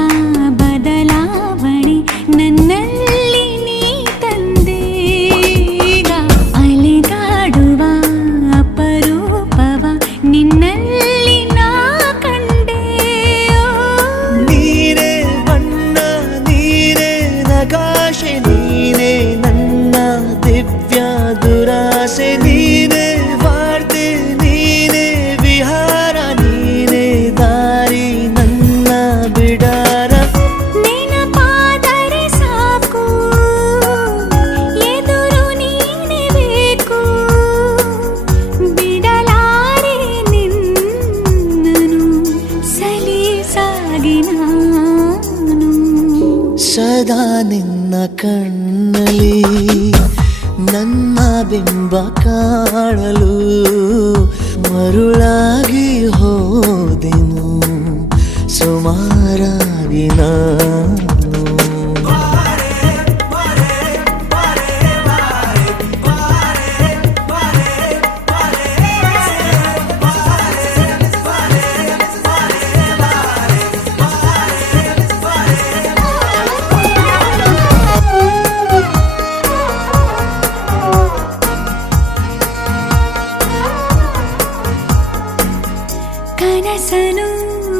ಬದಲಾವಣೆ ನನ್ನಲ್ಲಿ ನೀ ತಂದೀಗ. ಅಲೆದಾಡುವ ಅಪರೂಪವ ನಿನ್ನಲ್ಲಿ ನಾ ಕಂಡೆ. ನೀನೇ ಬಣ್ಣ ನೀನೇ ನಗಾಶೆ ನೀನೇ ನನ್ನ ದಿವ್ಯ ದುರಾಸೆ ನೀನೇ ವಾರ್ತೆ ನೀನೇ ವಿಹಾರ ನೀನೇ ದಾರಿ ನನ್ನ ಬಿಡಾರ. ನೆನಪಾದರೆ ಸಾಕು ಎದುರು ನೀನೇ ಬೇಕು. ಬಿಡಲಾರೆ ನಿನ್ನನು ಸಲೀಸಾಗಿ ನಾನು. ಸದಾ ನಿನ್ನ ಕಣ್ಣಲಿ ನನ್ನ ಬಿಂಬ ಕಾಣಲು ಮರುಳಾಗಿ ಹೋದೆನು ಸುಮಾರಾಗಿ ನಾನು. ಕನಸನು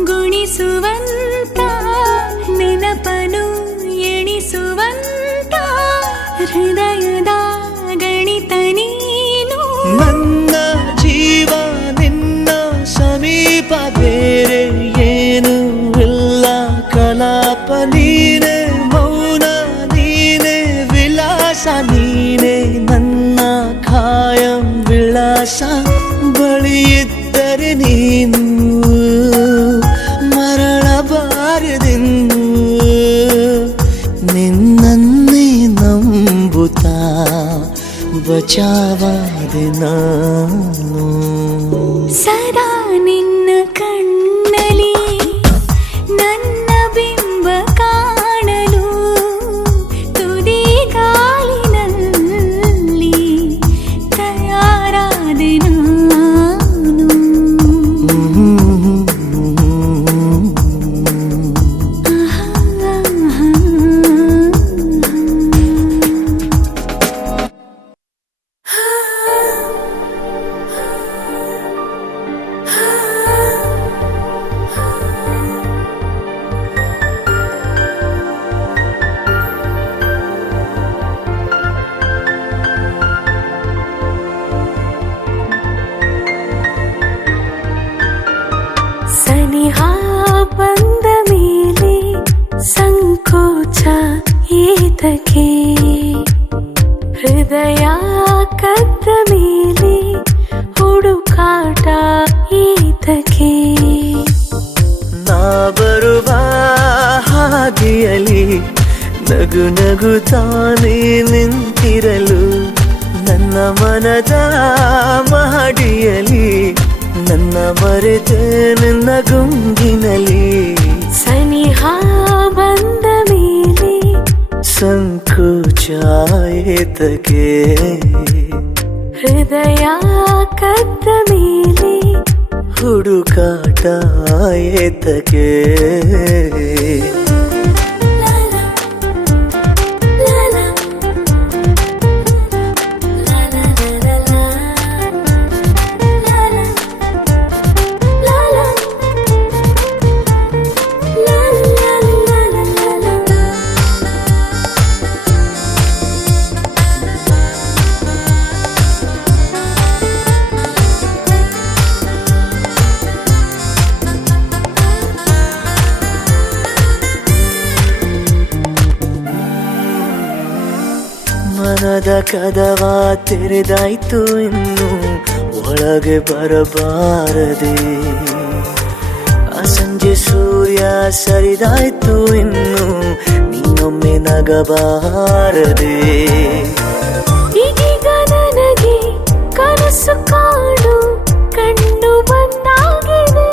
ಗುಣಿಸುವಂತ ನೆನಪನು ಎಣಿಸುವಂತ ಹೃದಯದ ಗಣಿತ ನೀನು. ನನ್ನ ಜೀವ ನಿನ್ನ ಸಮೀಪ ಬೇರೆ ಏನು ಇಲ್ಲ ಕಲಾಪ ನೀನೇ ಮೌನ ನೀನೇ ವಿಲಾಸ ನೀನೇ ನನ್ನ ಖಾಯಂ ವಿಳಾಸ. ಬಳಿಯಿದ್ದರೆ ನೀನು ಮರಳಬಾರದೆಂದು ನಿನ್ನನ್ನೇ ನಂಬುತ್ತಾ ಬಚಾವಾದೆ ನಾನು. ಸದಾ ನಿನ್ನ ಕಣ್ಣಲಿ ನನ್ನ ಬಿಂಬ ಕಾಣಲು ತುದಿಗಾಲಿನಲ್ಲಿ ತಯಾರಾದೆ ನಾನು. ಸನಿಹ ಬಂದ ಮೇಲೆ ಸಂಕೋಚ ಏತಕ್ಕೆ. ಹೃದಯ ಕದ್ದ ಮೇಲೆ ಹುಡುಕಾಟ ಏತಕ್ಕೆ. ನಗು ನಗುತ್ತಾನೆ ನಿಂತಿರಲು ನನ್ನ ಮನದ ಮಹಡಿಯಲಿ ನನ್ನ ಮರೆತೆ ನಿನ್ನ ಗುಂಗಿನಲಿ ಸನಿಹ ಬಂದ ಮೇಲೆ ಸಂಕೋಚ ಏತಕ್ಕೆ ಹೃದಯ ಕದ್ದ ಮೇಲೆ ಹುಡುಕಾಟ ಏತಕ್ಕೆ ಮನದ ಕದವ ತೆರೆದಾಯ್ತು ಇನ್ನು ಒಳಗೆ ಬರಬಾರದೆ ಸಂಜೆ ಸೂರ್ಯ ಸರಿದಾಯ್ತು ಇನ್ನು ನೀನೊಮ್ಮೆ ನಗಬಾರದೆ ಇದೀಗ ನನಗೆ ಕನಸು ಕಾಣು ಕಣ್ಣು ಬಂದಾಗಿದೆ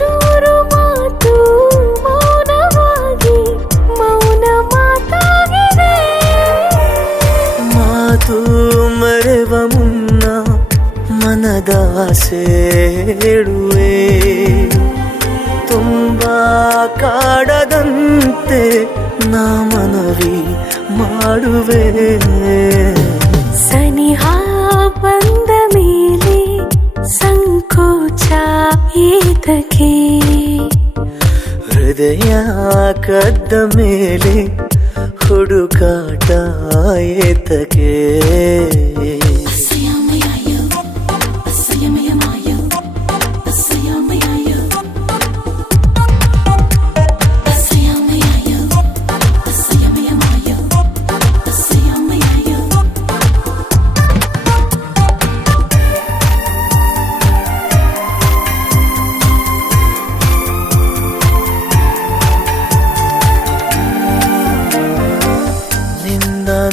ನೂರು ಮಾತು ಮೌನವಾಗಿ ಮೌನ ಮಾತಾಗಿದೆ ಮಾತು ಮರೆವ ಮುನ್ನ ಮನದ ಆಸೆ ಹೇಳುವೆ ತುಂಬಾ ಕಾಡದಂತೆ ನಾ ಮನವಿ ಮಾಡುವೆ ಸನಿಹ ಬಂದ ಮೇಲೆ ಸಂಕೋಚ ಏತಕ್ಕೆ ಹೃದಯ ಕದ್ದ ಮೇಲೆ ಹುಡುಕಾಟ ಏತಕ್ಕೆ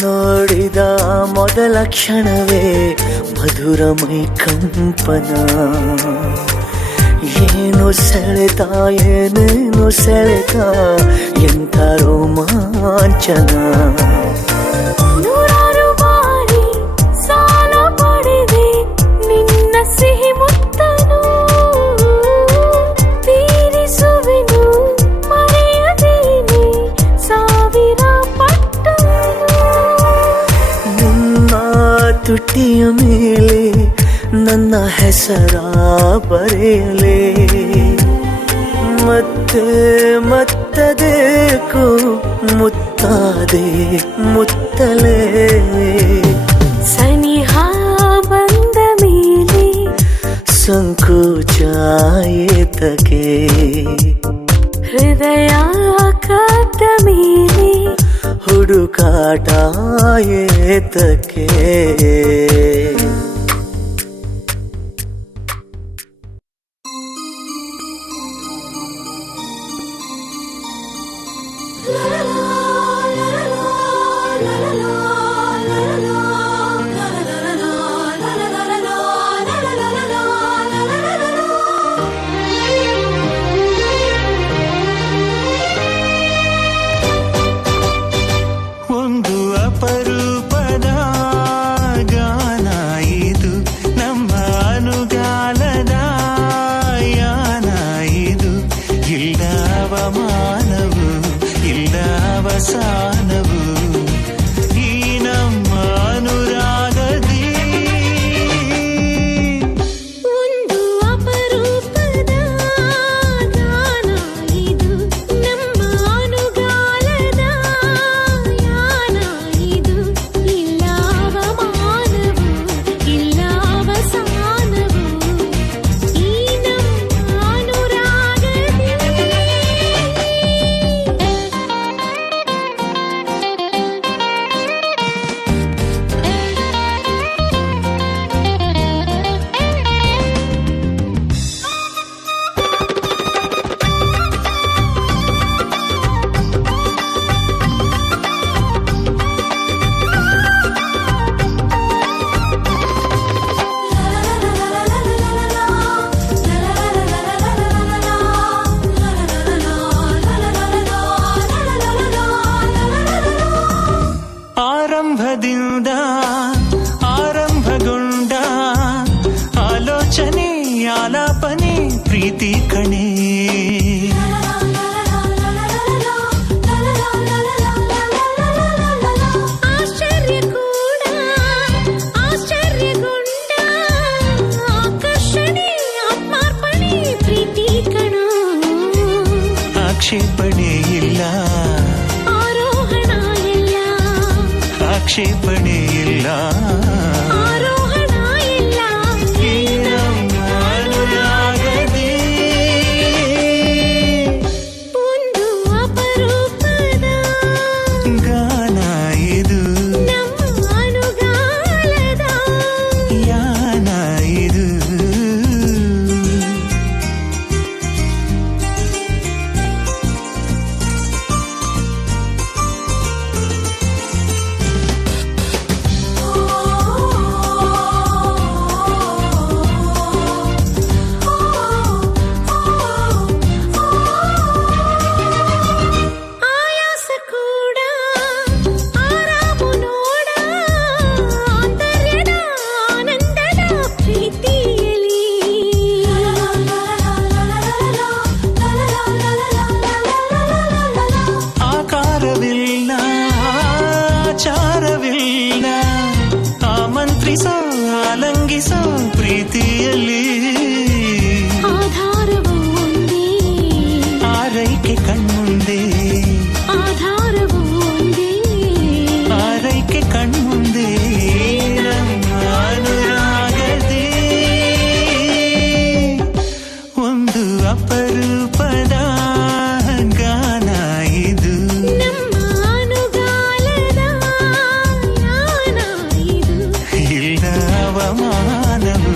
ನೋಡಿದ ಮೊದಲ ಕ್ಷಣವೇ ಮಧುರ ಮೈ ಕಂಪನ ಏನು ಸೆಳೆತ ಏನೇನು ಸೆಳೆತ ಎಂಥ ರೋಮಾಂಚನ ನೂರಾರು ಬಾರಿ ಸಾಲ ಪಡೆದೆ ನಿನ್ನ ಸಿಹಿ ಮುತ್ತನು ತೀರಿಸುವೆನು ಮರೆಯದೇನೆ ಸಾವಿರ ಪಟ್ಟನು ನಿನ್ನ ತುಟಿಯ ಮೇಲೆ ನನ್ನ ಹೆಸರ ಬರೆಯಲೇ ಮತ್ತೆ ಮತ್ತದೇಕೋ ಮುತ್ತಾದೆ ಮುತ್ತಲೇ ಸನಿಹ ಬಂದ ಮೇಲೆ ಸಂಕೋಚ ಏತಕ್ಕೆ ಹೃದಯ ಕದ್ದ ಮೇಲೆ ಹುಡುಕಾಟ ಏತಕ್ಕೆ ಒಂದು ಅಪರೂಪದ ಗಾನ ಈ ಪ್ರೀತಿ ಕಣೆ. ಆಶ್ಚರ್ಯ ಕೂಡ ಆಶ್ಚರ್ಯಗೊಂಡ ಆಕರ್ಷಣೆ ಆತ್ಮಾರ್ಪಣೆ ಪ್ರೀತಿ ಕಣ. ಆಕ್ಷೇಪಣೆ ಇಲ್ಲ ಆರೋಹಣ ಇಲ್ಲ ಆಕ್ಷೇಪಣೆ ಇಲ್ಲ ಆರೋಹಣ ಇಲ್ಲ ಈ ನಮ್ಮ ಅನುರಾಗದಿ ಒಂದು ಅಪರೂಪದ ಗಾನ ಇದು ನಮ್ಮ ಅನುಗಾಲದ ಯಾನ ಇದು. ಆಯಾಸ ಕೂಡ ಆರಾಮು ನೋಡ ಆಂತರ್ಯದ ಆನಂದದ ಪ್ರೀತಿಯಲ್ಲಿ ಆಕಾರವಿಲ್ಲ ಆಚಾರವಿಲ್ಲ ಆಮಂತ್ರಿಸೋ ಆಲಂಗಿಸೋ ಪ್ರೀತಿಯಲ್ಲಿ ಆಧಾರವು ಒಂದೇ ಆರೈಕೆ ಕಣ್ಮುಂದೆ ಆಧಾರವು ಒಂದೇ ಆರೈಕೆ ಕಣ್ಮುಂದೆ ನಮ್ಮ ಅನುರಾಗದಿ ಒಂದು ಅಪರೂಪದ ಗಾನ ಇದು ನಮ್ಮ ಅನುಗಾಲದ ಯಾನ ಇದು ಇಲ್ಲ ಅವಮಾನವು